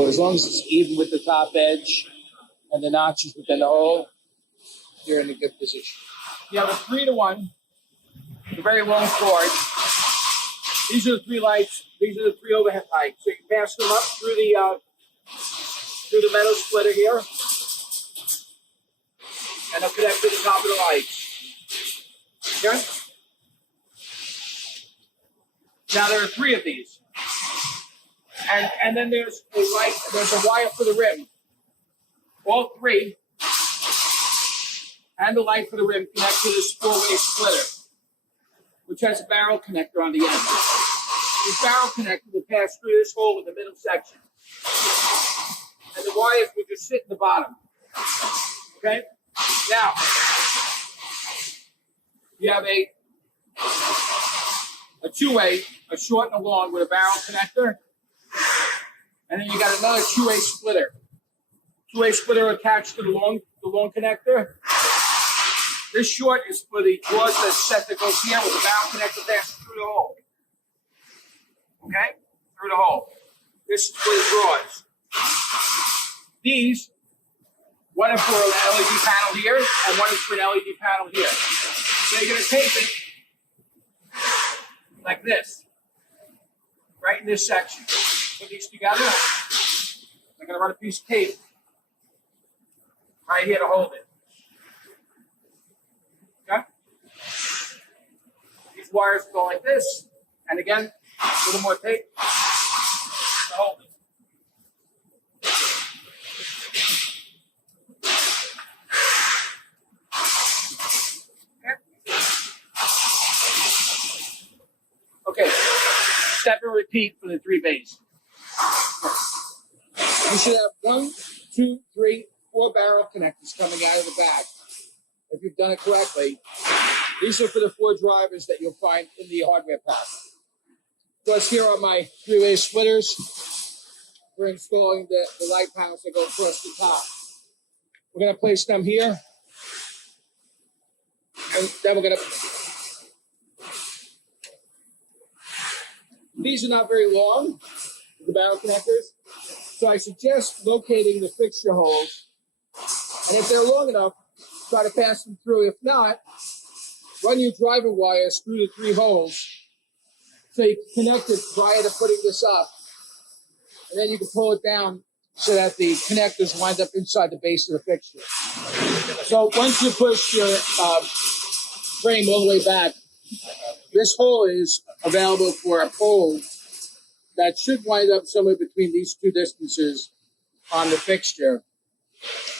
So as long as it's even with the top edge and the notches within the hole, you're in a good position. You have a 3-to-1, a very long cord. These are the 3 lights. These are the 3 overhead lights. So you can pass them up through the metal splitter here, and they'll connect to the top of the lights. Okay? Now there are 3 of these. And then there's a light, there's a wire for the rim. All 3 and the light for the rim connect to this 4-way splitter, which has a barrel connector on the end. This barrel connector will pass through this hole in the middle section. And the wires will just sit in the bottom. Okay? Now, you have a 2-way, a short and a long with a barrel connector. And then you got another 2-way splitter. 2-way splitter attached to the long connector. This short is for the drawers set that goes here with the barrel connector passing through the hole. Okay? Through the hole. This is for the drawers. These, one is for an LED panel here, and one is for an LED panel here. So you're going to tape it like this, right in this section. Put these together. I'm going to run a piece of tape right here to hold it. Okay? These wires go like this, and again, a little more tape to hold it. Okay, step and repeat for the 3 bays. You should have 1, 2, 3, 4 barrel connectors coming out of the back. If you've done it correctly, these are for the 4 drivers that you'll find in the hardware pack. Plus, here are my 3-way splitters for installing the light panels that go across the top. We're going to place them here, and then we're going to. These are not very long, the barrel connectors, so I suggest locating the fixture holes, and if they're long enough, try to pass them through. If not, run your driver wires through the 3 holes so you can connect it prior to putting this up, and then you can pull it down so that the connectors wind up inside the base of the fixture. So once you push your frame all the way back, this hole is available for a pole that should wind up somewhere between these 2 distances on the fixture.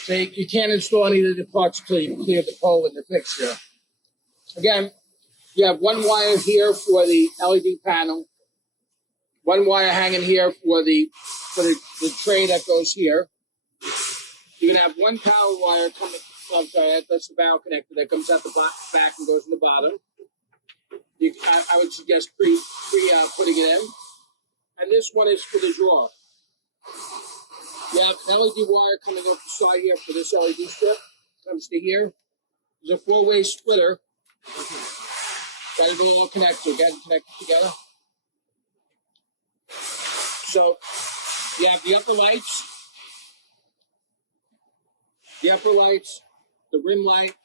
So you can't install any of the parts until you clear the pole in the fixture. Again, you have 1 wire here for the LED panel, 1 wire hanging here for the tray that goes here. You're going to have 1 power wire coming, that's the barrel connector that comes out the back and goes in the bottom. I would suggest putting it in. And this one is for the drawer. You have an LED wire coming off the side here for this LED strip. Comes to here. There's a 4-way splitter. Got a little connector. Again, connect it together. So you have the upper lights. The upper lights, the rim light,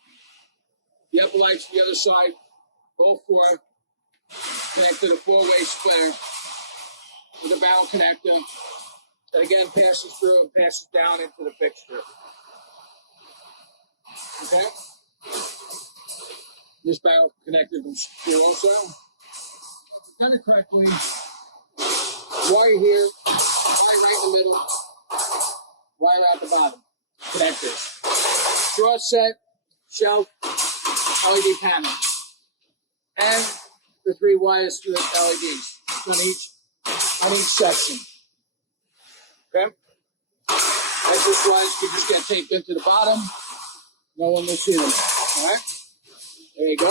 the upper lights on the other side, all 4 connected to a 4-way splitter with a barrel connector that again passes through and passes down into the fixture. Okay? This barrel connector goes here also. Done it correctly. Wire here, wire right in the middle, wire out the bottom. Connectors. Draw set, shelf, LED panel. And the 3 wires to the LEDs on each section. Okay? Excess wires can just get taped into the bottom. No one will see them. All right? There you go.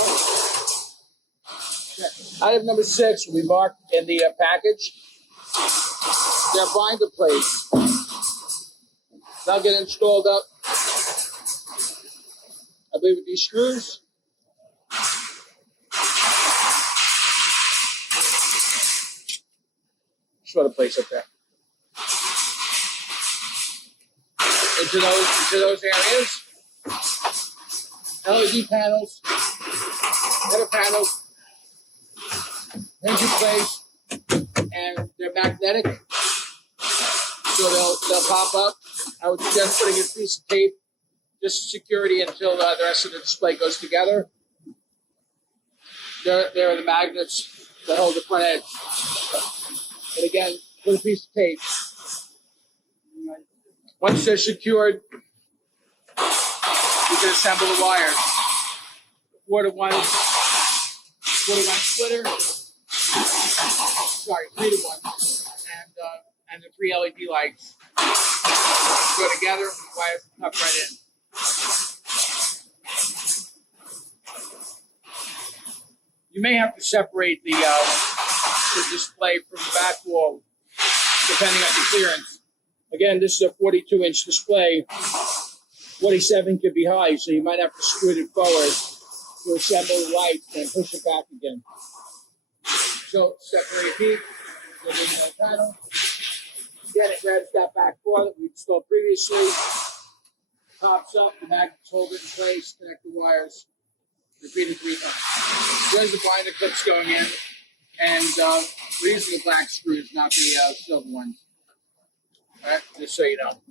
Okay. Item number 6 will be marked in the package. They're binder plates. They'll get installed up, I believe, with these screws. Show the place up there. into those areas. LED panels, header panels, hinge in place, and they're magnetic, so they'll pop up. I would suggest putting a piece of tape just for security until the rest of the display goes together. There are the magnets that hold the front edge. And again, put a piece of tape. Once they're secured, you can assemble the wires. 4-to-1 splitter. Sorry, 3-to-1. And the 3 LED lights go together and the wires tuck right in. You may have to separate the display from the back wall, depending on the clearance. Again, this is a 42-inch display. 47 could be high, so you might have to scoot it forward to assemble the lights and push it back again. So separate heat, go to the panel. Again, it grabs that back wall that we installed previously. Pops up, the magnets hold it in place, connect the wires. Repeat it 3 times. There's the binder clips going in, and we're using the black screws, not the silver ones. All right, just so you know. All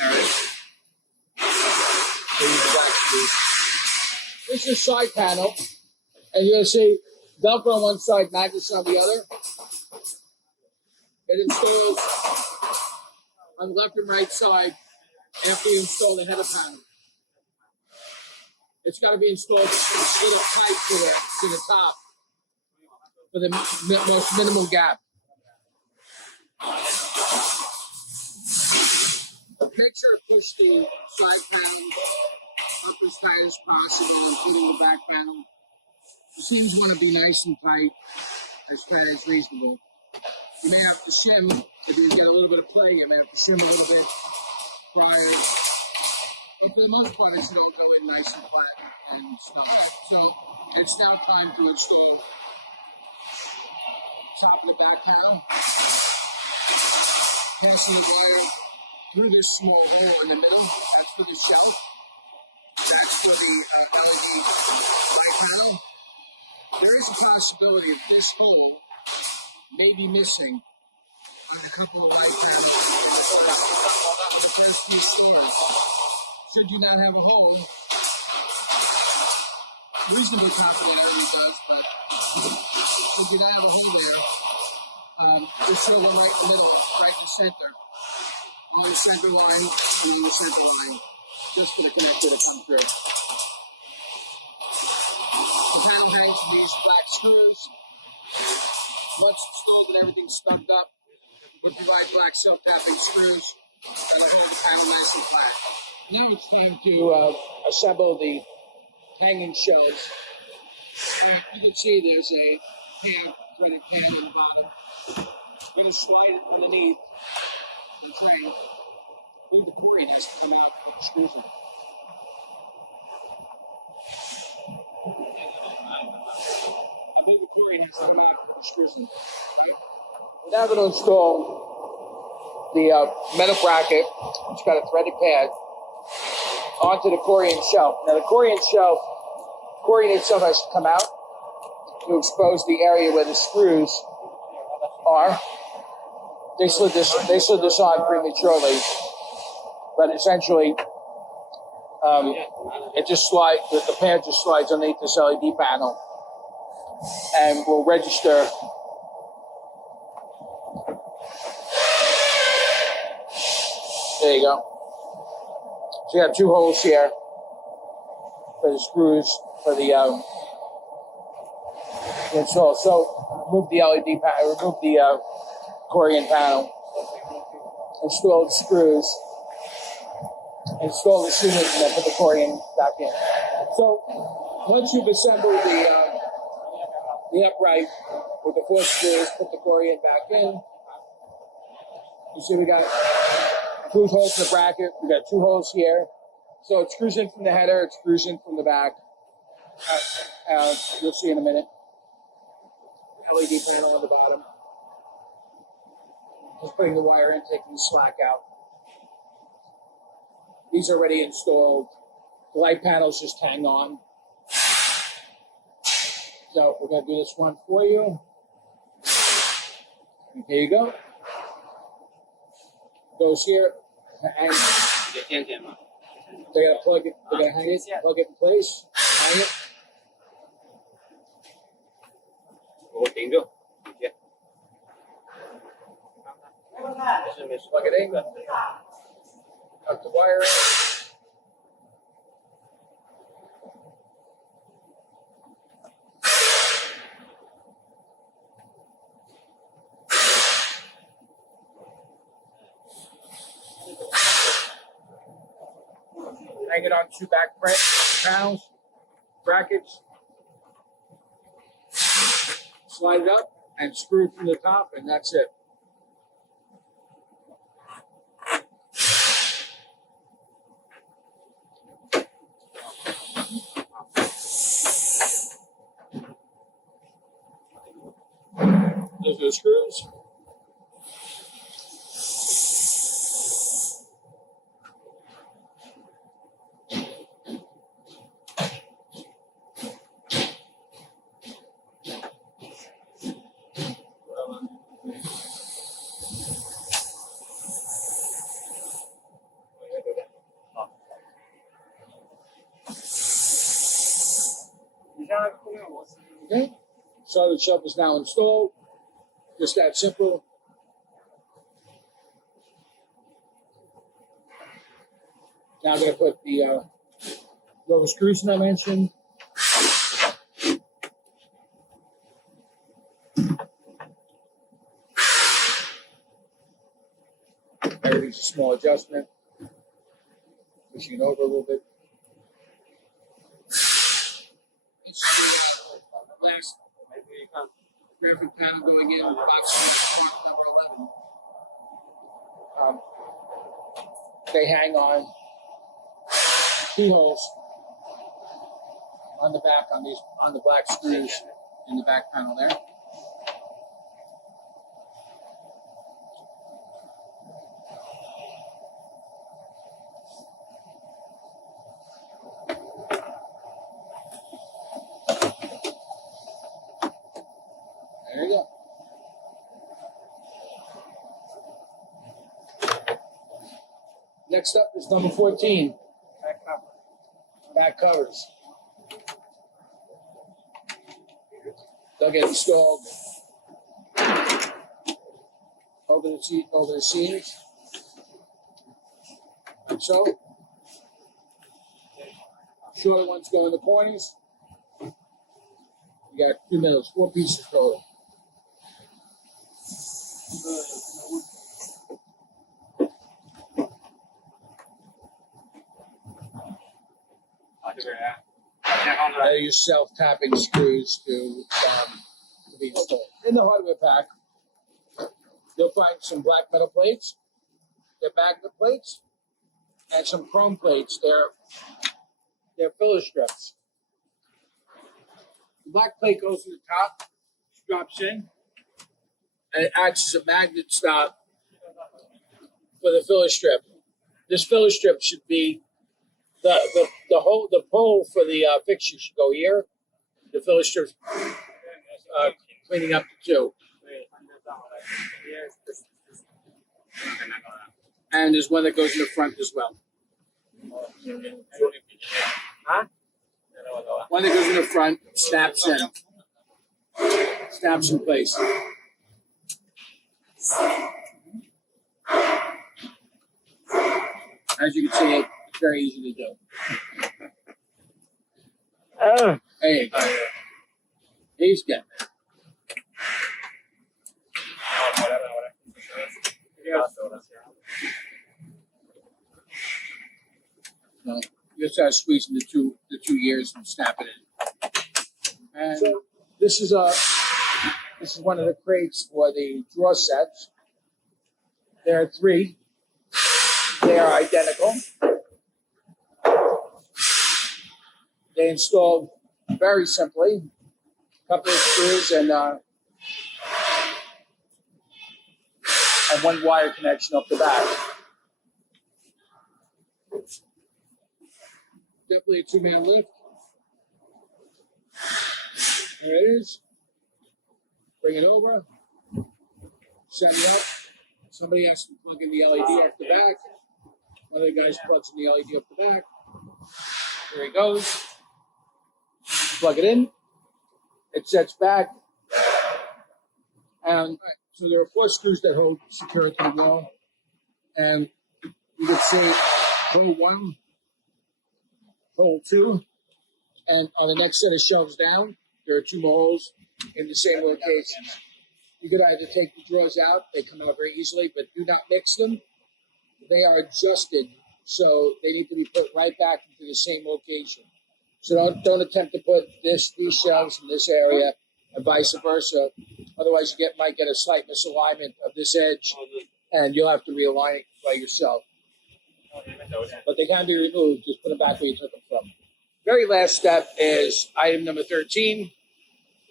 right. So use the black screws. This is a side panel, and you're going to see Velcro on one side, magnets on the other. It installs on the left and right side after you install the header panel. It's got to be installed with a little pipe to the top for the most minimal gap. Make sure to push the side panel up as tight as possible, including the back panel. The seams want to be nice and tight, as tight as reasonable. You may have to shim, if you get a little bit of play, you may have to shim a little bit prior. But for the most part, it should all go in nice and flat and stuff. So it's now time to install top of the back panel. Passing the wire through this small hole in the middle. That's for the shelf. That's for the LED light panel. There is a possibility that this hole may be missing on a couple of light panels for the first few stores. Should you not have a hole, reasonably confident everything does, but should you not have a hole there, this will go right in the middle, right in the center, on the center line and on the center line, just for the connector to come through. The panel hangs with these black screws. Once installed and everything's stuck up, we provide black self-tapping screws that'll hold the panel nice and flat. Now it's time to assemble the hanging shelves. You can see there's a threaded pan on the bottom. You're going to slide it underneath the tray. I believe the corian has to come out with the screws in. We're now going to install the metal bracket, which got a threaded pad, onto the corian shelf. Now the corian itself has to come out to expose the area where the screws are. They slid this on prematurely, but essentially it just slides. The pad just slides underneath this LED panel, and will register. There you go. So you have 2 holes here for the screws for the install. So remove the LED panel, remove the corian panel, install the screws, install the unit, and then put the corian back in. So once you've assembled the upright with the 4 screws, put the corian back in. You see we got 2 holes in the bracket. We got 2 holes here. So it screws in from the header, it screws in from the back. You'll see in a minute. LED panel on the bottom. Just putting the wire in, taking the slack out. These are already installed. The light panels just hang on. So we're going to do this one for you. Here you go. Goes here. And they're going to plug it. They're going to hang it. Plug it in place. Hang it. Plug it in. Tuck the wire in. Hang it on two back panels, brackets. Slide it up and screw from the top, and that's it. Those are the screws. Okay, so the shelf is now installed. Just that simple. Now I'm going to put the rubber screws that I mentioned. Everything's a small adjustment. Pushing it over a little bit. Last graphic panel going in, box number 11. They hang on keyholes on the back on the black screws in the back panel there. There you go. Next up is number 14. Back covers. They'll get installed over the seams. Like so. Shorter ones go in the corners. You got 2 minutes, 4 pieces total. They're your self-tapping screws to be installed. In the hardware pack, you'll find some black metal plates. They're magnet plates, and some chrome plates. They're filler strips. The black plate goes to the top, drops in, and it acts as a magnet stop for the filler strip. This filler strip should be the pole for the fixture should go here. The filler strip cleaning up the two. And there's one that goes in the front as well. One that goes in the front, snaps in place. As you can see, it's very easy to do. There you go. He's getting it. No, you just start squeezing the two gears and snapping it. And so this is one of the crates for the draw sets. There are 3. They are identical. They installed very simply. A couple of screws and one wire connection up the back. Definitely a two-man lift. There it is. Bring it over. Set it up. Somebody has to plug in the LED off the back. One of the guys plugs in the LED off the back. There he goes. Plug it in. It sets back. And so there are 4 screws that hold secure to the wall. And you can see hole 1, hole 2, and on the next set of shelves down, there are 2 more holes in the same locations. You could either take the drawers out, they come out very easily, but do not mix them. They are adjusted, so they need to be put right back into the same location. So don't attempt to put these shelves in this area and vice versa. Otherwise, you might get a slight misalignment of this edge, and you'll have to realign it by yourself. But they can be removed. Just put them back where you took them from. Very last step is item number 13,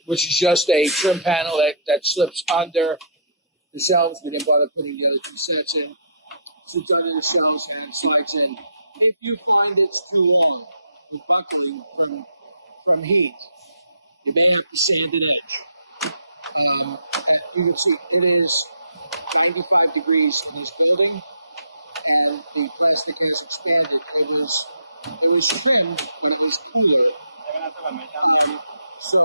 which is just a trim panel that slips under the shelves. We didn't bother putting the other 2 sets in. Sits under the shelves and slides in. If you find it's too long and buckling from heat, you may have to sand an edge. You can see it is 95 degrees in this building, and the plastic has expanded. It was trimmed, but it was cooler. So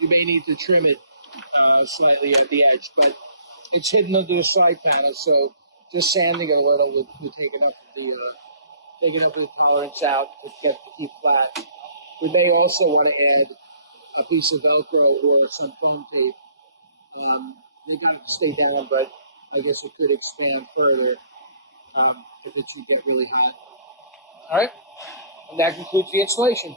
you may need to trim it slightly at the edge, but it's hidden under the side panel, so just sanding it a little will take enough of the tolerance out to get the heat flat. We may also want to add a piece of Velcro or some foam tape. They got to stay down, but I guess it could expand further if it should get really hot. All right, and that concludes the installation.